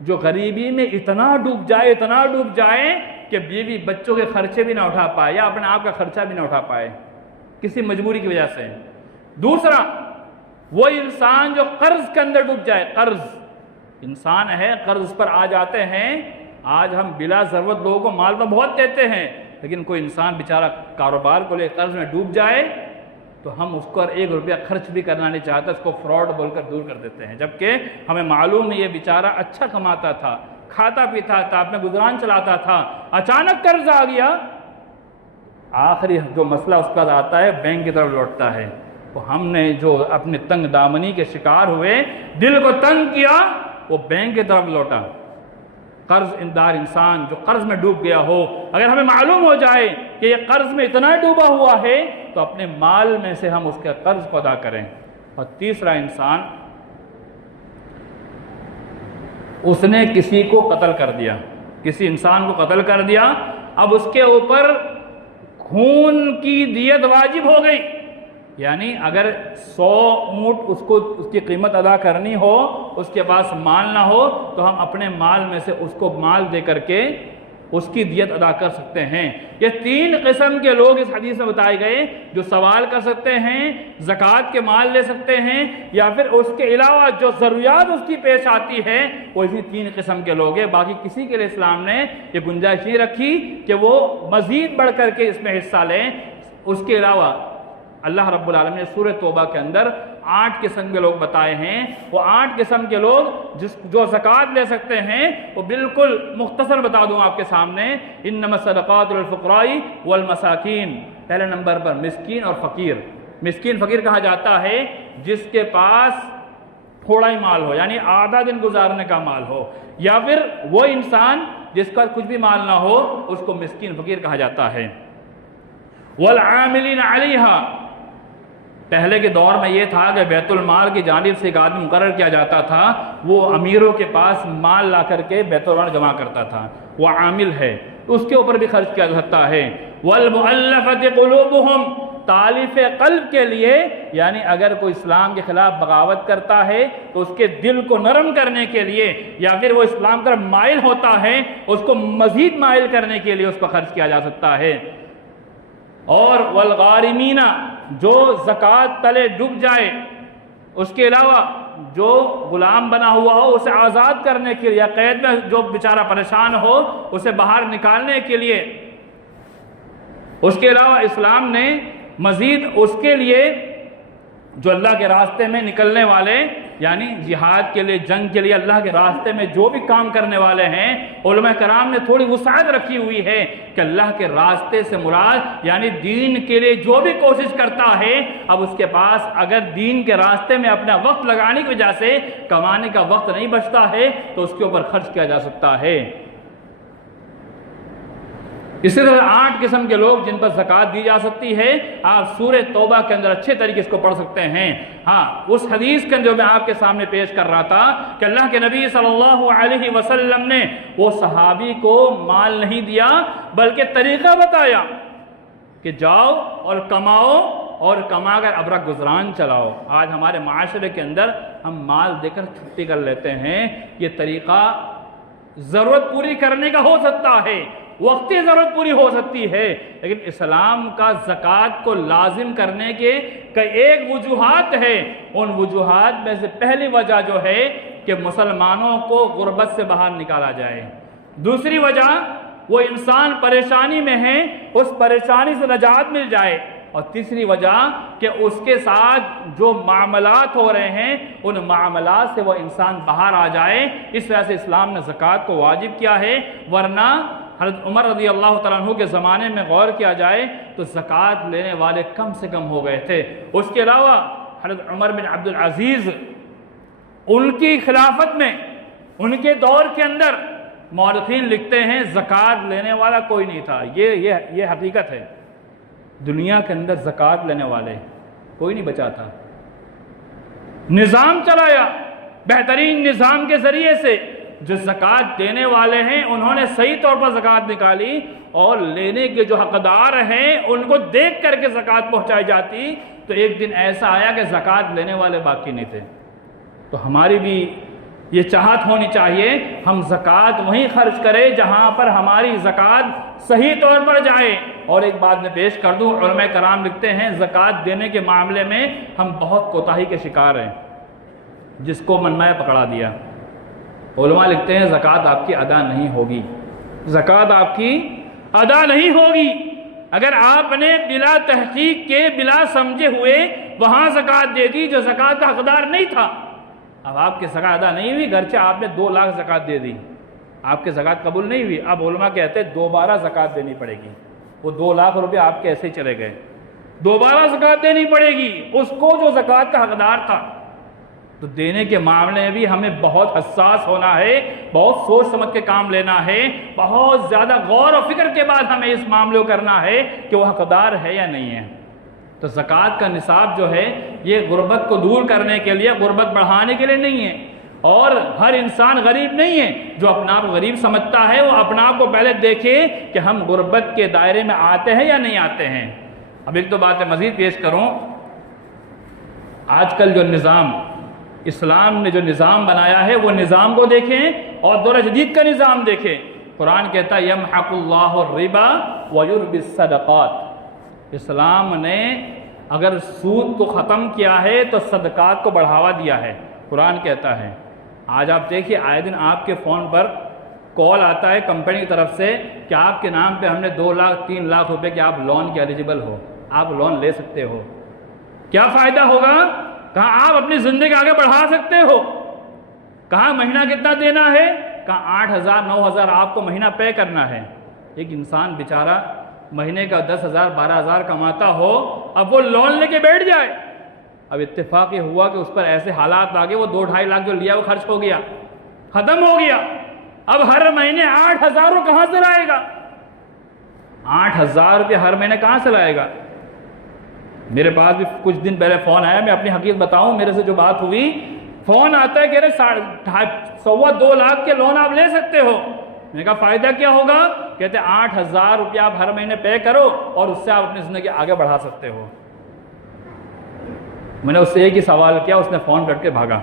جو غریبی میں اتنا ڈوب جائے کہ بیوی بچوں کے خرچے بھی نہ اٹھا پائے یا اپنے آپ کا خرچہ بھی نہ اٹھا پائے کسی مجبوری کی وجہ سے۔ دوسرا وہ انسان جو قرض کے اندر ڈوب جائے، قرض انسان ہے، قرض پر آ جاتے ہیں۔ آج ہم بلا ضرورت لوگوں کو مال تو بہت دیتے ہیں، لیکن کوئی انسان بیچارہ کاروبار کو لے قرض میں ڈوب جائے تو ہم اس کو 1 روپیہ خرچ بھی کرنا نہیں چاہتے، اس کو فراڈ بول کر دور کر دیتے ہیں، جبکہ ہمیں معلوم ہے یہ بیچارہ اچھا کماتا تھا، کھاتا پیتا تھا، اپنا گزران چلاتا تھا، اچانک قرض آ گیا، آخری جو مسئلہ اس کا آتا ہے بینک کی طرف لوٹتا ہے۔ تو ہم نے جو اپنے تنگ دامنی کے شکار ہوئے، دل کو تنگ کیا، وہ بینک کی طرف لوٹا۔ قرض اندار انسان جو قرض میں ڈوب گیا ہو، اگر ہمیں معلوم ہو جائے کہ یہ قرض میں اتنا ڈوبا ہوا ہے تو اپنے مال میں سے ہم اس کے قرض کو ادا کریں۔ اور تیسرا انسان، اس نے کسی کو قتل کر دیا، کسی انسان کو قتل کر دیا، اب اس کے اوپر خون کی دیت واجب ہو گئی، یعنی اگر 100 اونٹ اس کی قیمت ادا کرنی ہو، اس کے پاس مال نہ ہو تو ہم اپنے مال میں سے اس کو مال دے کر کے اس کی دیت ادا کر سکتے ہیں۔ یہ 3 قسم کے لوگ اس حدیث میں بتائے گئے، جو سوال کر سکتے ہیں، زکوٰۃ کے مال لے سکتے ہیں، یا پھر اس کے علاوہ جو ضروریات اس کی پیش آتی ہے، وہ اسی 3 قسم کے لوگ ہیں۔ باقی کسی کے لیے اسلام نے یہ گنجائش نہیں رکھی کہ وہ مزید بڑھ کر کے اس میں حصہ لیں۔ اس کے علاوہ اللہ رب العالمین نے سورہ توبہ کے اندر 8 قسم کے لوگ بتائے ہیں۔ وہ 8 قسم کے لوگ جو زکوٰۃ لے سکتے ہیں، وہ بالکل مختصر بتا دوں آپ کے سامنے۔ انما الصدقات للفقراء والمساکین، پہلے نمبر پر مسکین اور فقیر۔ مسکین فقیر کہا جاتا ہے جس کے پاس تھوڑا ہی مال ہو، یعنی آدھا دن گزارنے کا مال ہو، یا پھر وہ انسان جس کا کچھ بھی مال نہ ہو، اس کو مسکین فقیر کہا جاتا ہے۔ والعاملین علیہا، پہلے کے دور میں یہ تھا کہ بیت المال کی جانب سے ایک آدمی مقرر کیا جاتا تھا، وہ امیروں کے پاس مال لا کر کے بیت المال جمع کرتا تھا، وہ عامل ہے، اس کے اوپر بھی خرچ کیا جا سکتا ہے۔ والمؤلفۃ قلوبہم، تالیف قلب کے لیے، یعنی اگر کوئی اسلام کے خلاف بغاوت کرتا ہے تو اس کے دل کو نرم کرنے کے لیے، یا پھر وہ اسلام کی طرف مائل ہوتا ہے، اس کو مزید مائل کرنے کے لیے اس پر خرچ کیا جا سکتا ہے۔ اور والغارمین، جو زکوٰۃ تلے ڈوب جائے، اس کے علاوہ جو غلام بنا ہوا ہو اسے آزاد کرنے کے لیے، یا قید میں جو بیچارہ پریشان ہو اسے باہر نکالنے کے لیے۔ اس کے علاوہ اسلام نے مزید اس کے لیے جو اللہ کے راستے میں نکلنے والے، یعنی جہاد کے لیے، جنگ کے لیے، اللہ کے راستے میں جو بھی کام کرنے والے ہیں، علماء کرام نے تھوڑی وسعت رکھی ہوئی ہے کہ اللہ کے راستے سے مراد یعنی دین کے لیے جو بھی کوشش کرتا ہے، اب اس کے پاس اگر دین کے راستے میں اپنا وقت لگانے کی وجہ سے کمانے کا وقت نہیں بچتا ہے تو اس کے اوپر خرچ کیا جا سکتا ہے۔ اسی طرح 8 قسم کے لوگ جن پر زکوٰۃ دی جا سکتی ہے، آپ سورہ توبہ کے اندر اچھے طریقے اس کو پڑھ سکتے ہیں۔ ہاں، اس حدیث کے اندر میں آپ کے سامنے پیش کر رہا تھا کہ اللہ کے نبی صلی اللہ علیہ وسلم نے وہ صحابی کو مال نہیں دیا، بلکہ طریقہ بتایا کہ جاؤ اور کماؤ، اور کما کر اپنا گزران چلاؤ۔ آج ہمارے معاشرے کے اندر ہم مال دے کر چھٹی کر لیتے ہیں۔ یہ طریقہ ضرورت پوری کرنے کا ہو سکتا ہے، وقتی ضرورت پوری ہو سکتی ہے، لیکن اسلام کا زکوٰۃ کو لازم کرنے کے کئی ایک وجوہات ہے۔ ان وجوہات میں سے پہلی وجہ جو ہے کہ مسلمانوں کو غربت سے باہر نکالا جائے۔ دوسری وجہ، وہ انسان پریشانی میں ہے، اس پریشانی سے نجات مل جائے۔ اور تیسری وجہ کہ اس کے ساتھ جو معاملات ہو رہے ہیں ان معاملات سے وہ انسان باہر آ جائے۔ اس طرح سے اسلام نے زکوٰۃ کو واجب کیا ہے، ورنہ حضرت عمر رضی اللہ تعالیٰ عنہ کے زمانے میں غور کیا جائے تو زکوٰۃ لینے والے کم سے کم ہو گئے تھے۔ اس کے علاوہ حضرت عمر بن عبد العزیز، ان کی خلافت میں، ان کے دور کے اندر مورخین لکھتے ہیں زکوٰۃ لینے والا کوئی نہیں تھا۔ یہ حقیقت ہے، دنیا کے اندر زکوٰۃ لینے والے کوئی نہیں بچا تھا۔ نظام چلایا، بہترین نظام کے ذریعے سے جو زکوٰۃ دینے والے ہیں انہوں نے صحیح طور پر زکوٰۃ نکالی، اور لینے کے جو حقدار ہیں ان کو دیکھ کر کے زکوٰۃ پہنچائی جاتی، تو ایک دن ایسا آیا کہ زکوٰۃ لینے والے باقی نہیں تھے۔ تو ہماری بھی یہ چاہت ہونی چاہیے ہم زکوٰۃ وہیں خرچ کریں جہاں پر ہماری زکوٰۃ صحیح طور پر جائے۔ اور ایک بات میں پیش کر دوں، علماء کرام لکھتے ہیں زکوٰۃ دینے کے معاملے میں ہم بہت کوتاہی کے شکار ہیں، جس کو منمایا پکڑا دیا۔ علماء لکھتے ہیں زکوٰۃ آپ کی ادا نہیں ہوگی، زکوٰۃ آپ کی ادا نہیں ہوگی اگر آپ نے بلا تحقیق کے، بلا سمجھے ہوئے وہاں زکوٰۃ دے دی جو زکوٰۃ کا حقدار نہیں تھا۔ اب آپ کی زکوٰۃ ادا نہیں ہوئی، گرچہ آپ نے 2 لاکھ زکوٰۃ دے دی، آپ کی زکوٰۃ قبول نہیں ہوئی۔ اب علماء کہتے ہیں دوبارہ زکوٰۃ دینی پڑے گی، وہ 2 لاکھ روپے آپ کے ایسے ہی چلے گئے، دوبارہ زکوٰۃ دینی پڑے گی اس کو جو زکوٰۃ کا حقدار تھا۔ تو دینے کے معاملے میں بھی ہمیں بہت حساس ہونا ہے، بہت سوچ سمجھ کے کام لینا ہے، بہت زیادہ غور و فکر کے بعد ہمیں اس معاملے کو کرنا ہے کہ وہ حقدار ہے یا نہیں ہے۔ تو زکوٰۃ کا نصاب جو ہے یہ غربت کو دور کرنے کے لیے، غربت بڑھانے کے لیے نہیں ہے، اور ہر انسان غریب نہیں ہے۔ جو اپنا آپ غریب سمجھتا ہے وہ اپنا آپ کو پہلے دیکھے کہ ہم غربت کے دائرے میں آتے ہیں یا نہیں آتے ہیں۔ اب ایک دو باتیں مزید پیش کروں۔ آج کل جو نظام، اسلام نے جو نظام بنایا ہے وہ نظام کو دیکھیں اور دور جدید کا نظام دیکھیں۔ قرآن کہتا ہے یمحق اللہ الربا ویربی الصدقات۔ اسلام نے اگر سود کو ختم کیا ہے تو صدقات کو بڑھاوا دیا ہے۔ قرآن کہتا ہے، آج آپ دیکھیے آئے دن آپ کے فون پر کال آتا ہے کمپنی کی طرف سے کہ آپ کے نام پہ ہم نے 2 لاکھ 3 لاکھ روپے کے آپ لون کے ایلیجیبل ہو، آپ لون لے سکتے ہو۔ کیا فائدہ ہوگا؟ کہاں آپ اپنی زندگی آگے بڑھا سکتے ہو، کہاں مہینہ کتنا دینا ہے، کہاں 8,000 9,000 آپ کو مہینہ پے کرنا ہے۔ ایک انسان بیچارہ مہینے کا 10,000 12,000 کماتا ہو، اب وہ لون لے کے بیٹھ جائے۔ اب اتفاق یہ ہوا کہ اس پر ایسے حالات آگے وہ 2-2.5 لاکھ جو لیا وہ خرچ ہو گیا، ختم ہو گیا۔ اب ہر مہینے 8,000 روپے کہاں سے لائے گا؟ 8,000 روپے ہر مہینے کہاں سے لائے گا؟ میرے پاس بھی کچھ دن پہلے فون آیا، میں اپنی حقیقت بتاؤں، میرے سے جو بات ہوئی، فون آتا ہے کہ 2.25 لاکھ کے لون آپ لے سکتے ہو۔ میں نے کہا فائدہ کیا ہوگا؟ کہتے 8,000 روپے آپ ہر مہینے پے کرو اور اس سے آپ اپنی زندگی آگے بڑھا سکتے ہو۔ میں نے اس سے ایک ہی سوال کیا، اس نے فون کٹ کے بھاگا۔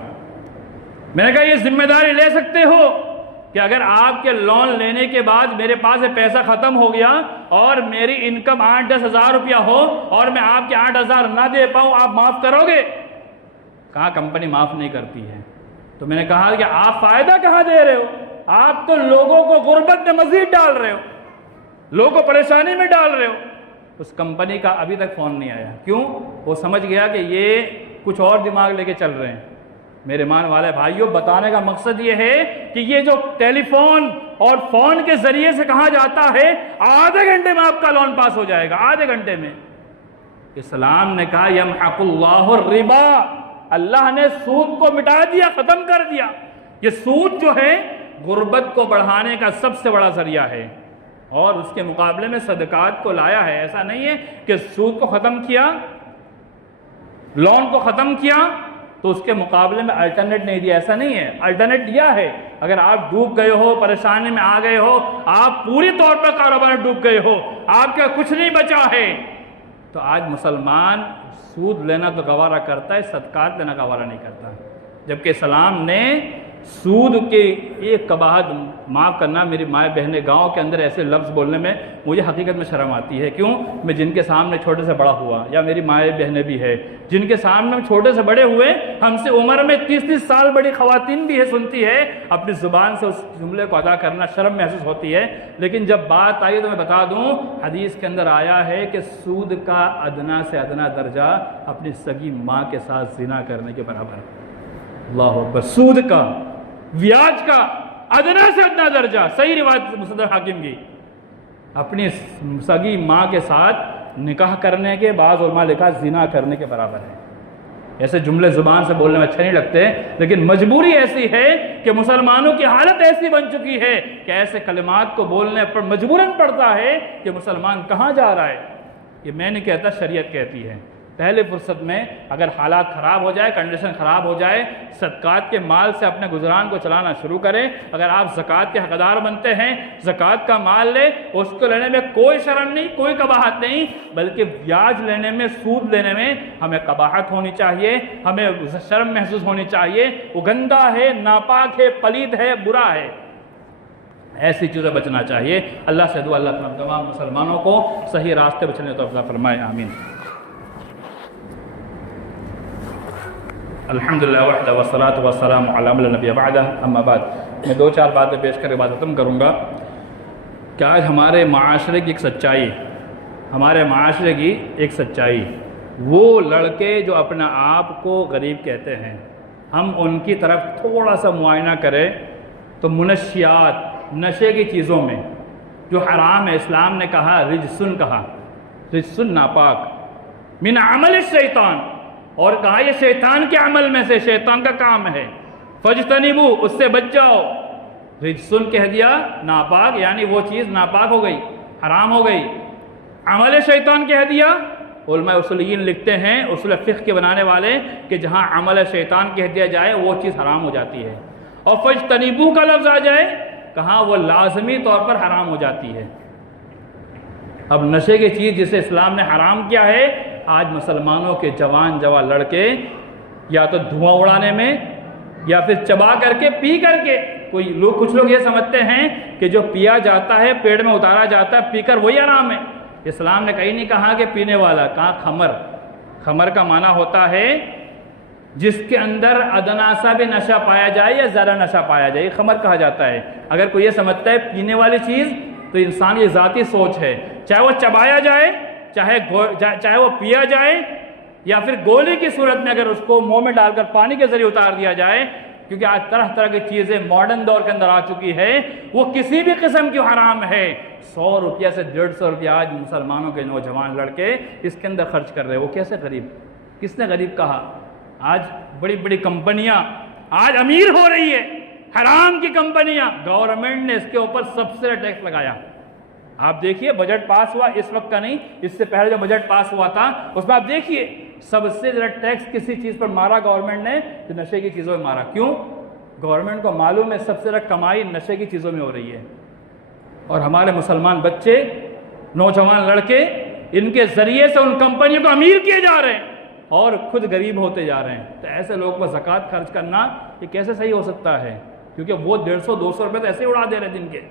میں نے کہا یہ ذمہ داری لے سکتے ہو کہ اگر آپ کے لون لینے کے بعد میرے پاس پیسہ ختم ہو گیا اور میری انکم 8-10 ہزار روپیہ ہو اور میں آپ کے 8,000 نہ دے پاؤں، آپ معاف کرو گے؟ کہا کمپنی معاف نہیں کرتی ہے۔ تو میں نے کہا کہ آپ فائدہ کہاں دے رہے ہو؟ آپ تو لوگوں کو غربت میں مزید ڈال رہے ہو، لوگوں کو پریشانی میں ڈال رہے ہو۔ اس کمپنی کا ابھی تک فون نہیں آیا۔ کیوں؟ وہ سمجھ گیا کہ یہ کچھ اور دماغ لے کے چل رہے ہیں۔ میرے مان والے بھائیوں، بتانے کا مقصد یہ ہے کہ یہ جو ٹیلی فون اور فون کے ذریعے سے کہا جاتا ہے آدھے گھنٹے میں آپ کا لون پاس ہو جائے گا، آدھے گھنٹے میں۔ اسلام نے کہا یمحق اللہ الربا، اللہ نے سود کو مٹا دیا، ختم کر دیا۔ یہ سود جو ہے غربت کو بڑھانے کا سب سے بڑا ذریعہ ہے، اور اس کے مقابلے میں صدقات کو لایا ہے۔ ایسا نہیں ہے کہ سود کو ختم کیا، لون کو ختم کیا تو اس کے مقابلے میں الٹرنیٹ نہیں دیا، ایسا نہیں ہے، الٹرنیٹ دیا ہے۔ اگر آپ ڈوب گئے ہو، پریشانی میں آ گئے ہو، آپ پوری طور پر کاروبار میں ڈوب گئے ہو، آپ کا کچھ نہیں بچا ہے، تو آج مسلمان سود لینا تو گوارہ کرتا ہے، صدقات لینا گوارہ نہیں کرتا۔ جبکہ اسلام نے سود کے ایک قباحت، معاف کرنا میری مائیں بہنیں، گاؤں کے اندر ایسے لفظ بولنے میں مجھے حقیقت میں شرم آتی ہے۔ کیوں؟ میں جن کے سامنے چھوٹے سے بڑا ہوا، یا میری مائیں بہنیں بھی ہے جن کے سامنے ہم چھوٹے سے بڑے ہوئے، ہم سے عمر میں 30 سال بڑی خواتین بھی ہے، سنتی ہے، اپنی زبان سے اس جملے کو ادا کرنا شرم محسوس ہوتی ہے۔ لیکن جب بات آئی تو میں بتا دوں، حدیث کے اندر آیا ہے کہ سود کا ادنا سے ادنا درجہ اپنی سگی ماں کے ساتھ زنا کرنے کے برابر ہے۔ اللہ اکبر! سود کا، بیاج کا ادنا سے ادنا درجہ، صحیح روایت مصدر حاکم کی، اپنی سگی ماں کے ساتھ نکاح کرنے کے، بعض علماء لکھا زنا کرنے کے برابر ہے۔ ایسے جملے زبان سے بولنے میں اچھے نہیں لگتے، لیکن مجبوری ایسی ہے کہ مسلمانوں کی حالت ایسی بن چکی ہے کہ ایسے کلمات کو بولنے پر مجبوراً پڑتا ہے کہ مسلمان کہاں جا رہا ہے۔ یہ میں نہیں کہتا، شریعت کہتی ہے۔ پہلے فرصت میں اگر حالات خراب ہو جائے، کنڈیشن خراب ہو جائے، صدقات کے مال سے اپنے گزران کو چلانا شروع کریں۔ اگر آپ زکوٰۃ کے حقدار بنتے ہیں، زکوٰۃ کا مال لے، اس کو لینے میں کوئی شرم نہیں، کوئی قباحت نہیں، بلکہ بیاج لینے میں، سود لینے میں ہمیں قباحت ہونی چاہیے، ہمیں شرم محسوس ہونی چاہیے۔ وہ گندا ہے، ناپاک ہے، پلید ہے، برا ہے، ایسی چیزیں بچنا چاہیے۔ اللہ سے دعا اللہ تمام مسلمانوں کو صحیح راستے پہ چلنے کی توفیق فرمائے، آمین۔ الحمدللہ وحدہ والصلاۃ والسلام علی من لا نبی بعدہ، اما بعد۔ میں 2-4 باتیں پیش کر کے بات ختم کروں گا کہ آج ہمارے معاشرے کی ایک سچائی، ہمارے معاشرے کی ایک سچائی، وہ لڑکے جو اپنا آپ کو غریب کہتے ہیں، ہم ان کی طرف تھوڑا سا معائنہ کریں تو منشیات، نشے کی چیزوں میں جو حرام ہے، اسلام نے کہا رجسن، کہا رجسن، ناپاک، من عمل الشیطان، اور کہا یہ شیطان کے عمل میں سے، شیطان کا کام ہے، فجتنبو، اس سے بچ جاؤ۔ رجسن کہہ دیا، ناپاک، یعنی وہ چیز ناپاک ہو گئی، حرام ہو گئی۔ عمل شیطان کہہ دیا، علماء اصولین لکھتے ہیں، اصول فقہ کے بنانے والے، کہ جہاں عمل شیطان کہہ دیا جائے وہ چیز حرام ہو جاتی ہے، اور فجتنبو کا لفظ آ جائے کہاں وہ لازمی طور پر حرام ہو جاتی ہے۔ اب نشے کی چیز جسے اسلام نے حرام کیا ہے، آج مسلمانوں کے جوان لڑکے یا تو دھواں اڑانے میں یا پھر چبا کر کے، پی کر کے، کچھ لوگ یہ سمجھتے ہیں کہ جو پیا جاتا ہے، پیٹ میں اتارا جاتا ہے، پی کر وہی حرام ہے۔ اسلام نے کہیں نہیں کہا کہ پینے والا، کہا خمر۔ خمر کا معنی ہوتا ہے جس کے اندر ادنا سا بھی نشہ پایا جائے یا زیادہ نشہ پایا جائے، خمر کہا جاتا ہے۔ اگر کوئی یہ سمجھتا ہے پینے والی چیز، تو انسان کی ذاتی سوچ ہے، چاہے وہ چبایا جائے، چاہے وہ پیا جائے، یا پھر گولی کی صورت میں اگر اس کو منہ میں ڈال کر پانی کے ذریعے اتار دیا جائے، کیونکہ آج طرح طرح کی چیزیں ماڈرن دور کے اندر آ چکی ہے، وہ کسی بھی قسم کی حرام ہے۔ 100 روپیہ سے 150 روپیہ آج مسلمانوں کے نوجوان لڑکے اس کے اندر خرچ کر رہے ہیں۔ وہ کیسے غریب؟ کس نے غریب کہا؟ آج بڑی بڑی کمپنیاں آج امیر ہو رہی ہے، حرام کی کمپنیاں، گورنمنٹ نے اس کے اوپر سب سے ٹیکس لگایا۔ آپ دیکھیے بجٹ پاس ہوا، اس وقت کا نہیں، اس سے پہلے جو بجٹ پاس ہوا تھا اس میں آپ دیکھیے سب سے زیادہ ٹیکس کسی چیز پر مارا گورنمنٹ نے، تو نشے کی چیزوں میں مارا۔ کیوں؟ گورنمنٹ کو معلوم ہے سب سے زیادہ کمائی نشے کی چیزوں میں ہو رہی ہے، اور ہمارے مسلمان بچے، نوجوان لڑکے، ان کے ذریعے سے ان کمپنیوں کو امیر کیے جا رہے ہیں اور خود غریب ہوتے جا رہے ہیں۔ تو ایسے لوگوں کو زکوٰۃ خرچ کرنا یہ کیسے صحیح ہو سکتا ہے؟ کیونکہ وہ 150-200 روپے تو ایسے اڑا دے رہے ہیں دن کے۔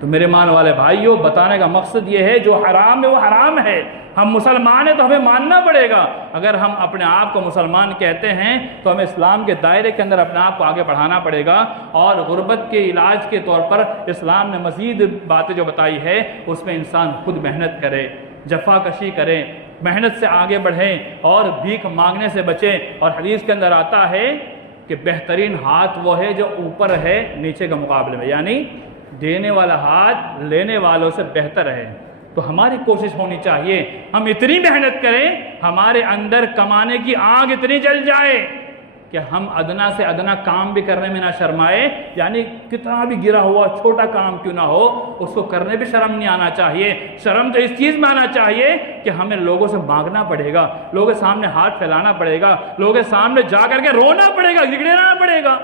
تو میرے مان والے بھائیوں، بتانے کا مقصد یہ ہے جو حرام ہے وہ حرام ہے۔ ہم مسلمان ہیں تو ہمیں ماننا پڑے گا۔ اگر ہم اپنے آپ کو مسلمان کہتے ہیں تو ہمیں اسلام کے دائرے کے اندر اپنے آپ کو آگے بڑھانا پڑے گا، اور غربت کے علاج کے طور پر اسلام نے مزید باتیں جو بتائی ہے اس میں انسان خود محنت کرے، جفا کشی کرے، محنت سے آگے بڑھیں اور بھیک مانگنے سے بچیں۔ اور حدیث کے اندر آتا ہے کہ بہترین ہاتھ وہ ہے جو اوپر ہے نیچے کے مقابلے میں، یعنی دینے والا ہاتھ لینے والوں سے بہتر ہے۔ تو ہماری کوشش ہونی چاہیے ہم اتنی محنت کریں، ہمارے اندر کمانے کی آگ اتنی جل جائے کہ ہم ادنا سے ادنا کام بھی کرنے میں نہ شرمائے، یعنی کتنا بھی گرا ہوا چھوٹا کام کیوں نہ ہو اس کو کرنے بھی شرم نہیں آنا چاہیے۔ شرم تو اس چیز میں آنا چاہیے کہ ہمیں لوگوں سے مانگنا پڑے گا، لوگوں کے سامنے ہاتھ پھیلانا پڑے گا، لوگوں کے سامنے جا کر کے رونا پڑے گا، گڑگڑانا پڑے گا،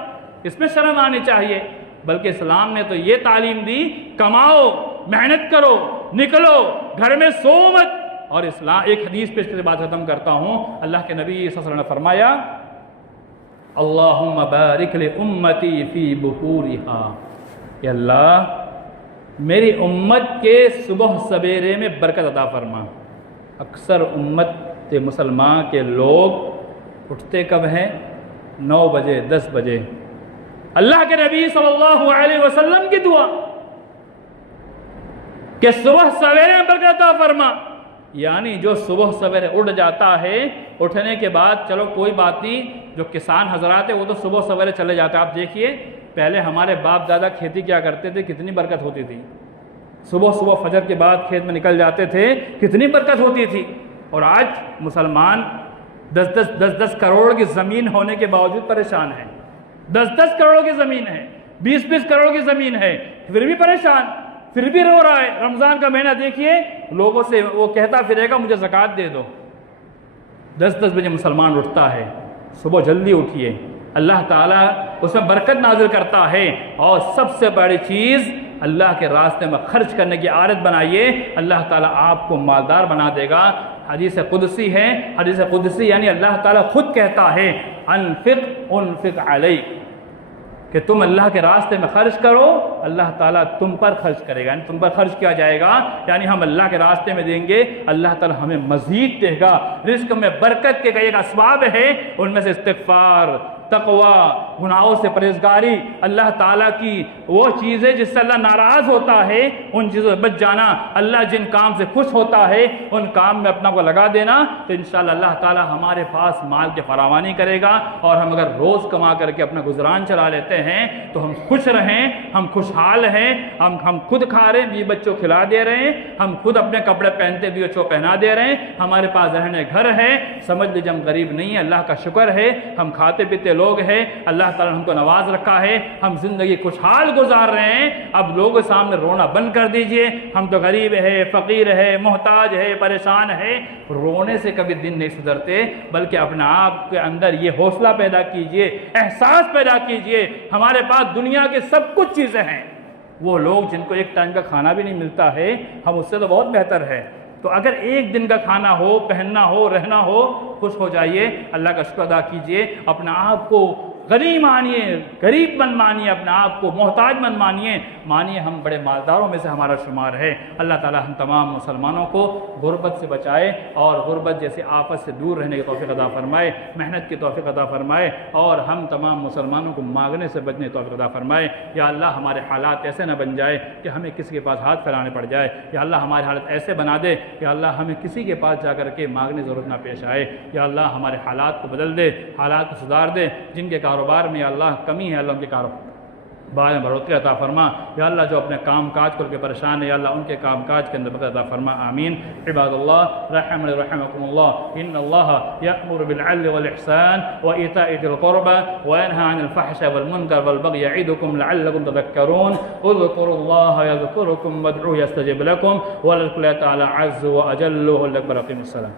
اس میں شرم آنی چاہیے۔ بلکہ اسلام نے تو یہ تعلیم دی، کماؤ، محنت کرو، نکلو، گھر میں سو مت۔ اور اسلام ایک حدیث پہ اس کے بعد ختم کرتا ہوں، اللہ کے نبی صلی اللہ علیہ وسلم نے فرمایا اللہم بارک لامتی فی بکورہا، کہ اللہ میری امت کے صبح سویرے میں برکت عطا فرما۔ اکثر امت مسلمان کے لوگ اٹھتے کب ہیں؟ 9 بجے 10 بجے۔ اللہ کے نبی صلی اللہ علیہ وسلم کی دعا کہ صبح سویرے میں برکت عطا فرما، یعنی جو صبح سویرے اٹھ جاتا ہے، اٹھنے کے بعد چلو کوئی بات نہیں، جو کسان حضرات ہیں وہ تو صبح سویرے چلے جاتے ہیں۔ آپ دیکھیے پہلے ہمارے باپ دادا کھیتی کیا کرتے تھے، کتنی برکت ہوتی تھی، صبح فجر کے بعد کھیت میں نکل جاتے تھے، کتنی برکت ہوتی تھی۔ اور آج مسلمان 10 کروڑ کی زمین ہونے کے باوجود پریشان ہیں، 10 کروڑ کی زمین ہے، 20 کروڑ کی زمین ہے، پھر بھی پریشان، پھر بھی رو رہا ہے۔ رمضان کا مہینہ دیکھیے، لوگوں سے وہ کہتا پھرے گا مجھے زکوٰۃ دے دو، 10-10 بجے مسلمان اٹھتا ہے، صبح جلدی اٹھیے، اللہ تعالیٰ اس میں برکت نازل کرتا ہے۔ اور سب سے بڑی چیز اللہ کے راستے میں خرچ کرنے کی عادت بنائیے، اللہ تعالیٰ آپ کو مالدار بنا دے گا۔ حدیث قدسی ہے، حدیث قدسی یعنی اللہ تعالیٰ خود کہتا ہے انفق علیک، کہ تم اللہ کے راستے میں خرچ کرو، اللہ تعالیٰ تم پر خرچ کرے گا، یعنی تم پر خرچ کیا جائے گا، یعنی ہم اللہ کے راستے میں دیں گے، اللہ تعالیٰ ہمیں مزید دے گا۔ رزق میں برکت کے ایک اسباب ہے، ان میں سے استغفار، تقوی، گناہوں سے پرہیزگاری، اللہ تعالیٰ کی وہ چیزیں جس سے اللہ ناراض ہوتا ہے ان چیزوں سے بچ جانا، اللہ جن کام سے خوش ہوتا ہے ان کام میں اپنا کو لگا دینا، تو انشاءاللہ اللہ تعالیٰ ہمارے پاس مال کی فراوانی کرے گا، اور ہم اگر روز کما کر کے اپنا گزران چلا لیتے ہیں تو ہم خوش رہیں، ہم خوشحال ہیں، ہم خود کھا رہے ہیں، بیوی بچوں کھلا دے رہے ہیں، ہم خود اپنے کپڑے پہنتے بیوی بچوں پہنا دے رہے ہیں، ہمارے پاس رہنے گھر ہے، سمجھ لیجیے ہم غریب نہیں ہیں، اللہ کا شکر ہے، ہم کھاتے پیتے لوگ ہیں، اللہ تعالیٰ نے ہم کو نواز رکھا ہے، ہم زندگی خوشحال گزار رہے ہیں۔ اب لوگوں کے سامنے رونا بند کر دیجئے، ہم تو غریب ہے، فقیر ہے، محتاج ہے، پریشان ہے، رونے سے کبھی دن نہیں سدھرتے، بلکہ اپنے آپ کے اندر یہ حوصلہ پیدا کیجئے، احساس پیدا کیجئے ہمارے پاس دنیا کے سب کچھ چیزیں ہیں۔ وہ لوگ جن کو ایک ٹائم کا کھانا بھی نہیں ملتا ہے، ہم اس سے تو بہت بہتر ہے، تو اگر ایک دن کا کھانا ہو، پہننا ہو، رہنا ہو، خوش ہو جائیے، اللہ کا شکر ادا کیجئے، اپنے آپ کو غنی مانیے، غریب من مانیے، اپنے آپ کو محتاج من مانیے ہم بڑے مالداروں میں سے ہمارا شمار ہے۔ اللہ تعالی ہم تمام مسلمانوں کو غربت سے بچائے اور غربت جیسے آفت سے دور رہنے کی توفیق عطا فرمائے، محنت کی توفیق عطا فرمائے، اور ہم تمام مسلمانوں کو مانگنے سے بچنے کی توفیق عطا فرمائے۔ یا اللہ ہمارے حالات ایسے نہ بن جائے کہ ہمیں کسی کے پاس ہاتھ پھیلانے پڑ جائے، یا اللہ ہمارے حالت ایسے بنا دے کہ اللہ ہمیں کسی کے پاس جا کر کے مانگنے کی ضرورت نہ پیش آئے۔ یا اللہ ہمارے حالات کو بدل دے، حالات کو سدھار دے، جن کے کاروبار میں یا اللہ کمی ہے، اللہ ان کے کاروبار میں بڑھوتری عطا فرما۔ یا اللہ جو اپنے کام کاج کر کے پریشان ہے، یا اللہ ان کے کام کاج کے اندر برکت عطا فرما، آمین۔ عباد اللہ رحمني رحمكم الله ان الله يأمر بالعدل والإحسان وإيتاء ذي القربى وينهى عن الفحشاء والمنكر والبغي يعظكم لعلكم تذكرون اذكروا الله يذكركم وادعوه يستجب لكم ولذكر الله تعالى عز وأجل ولأكبر. أقيموا الصلاة.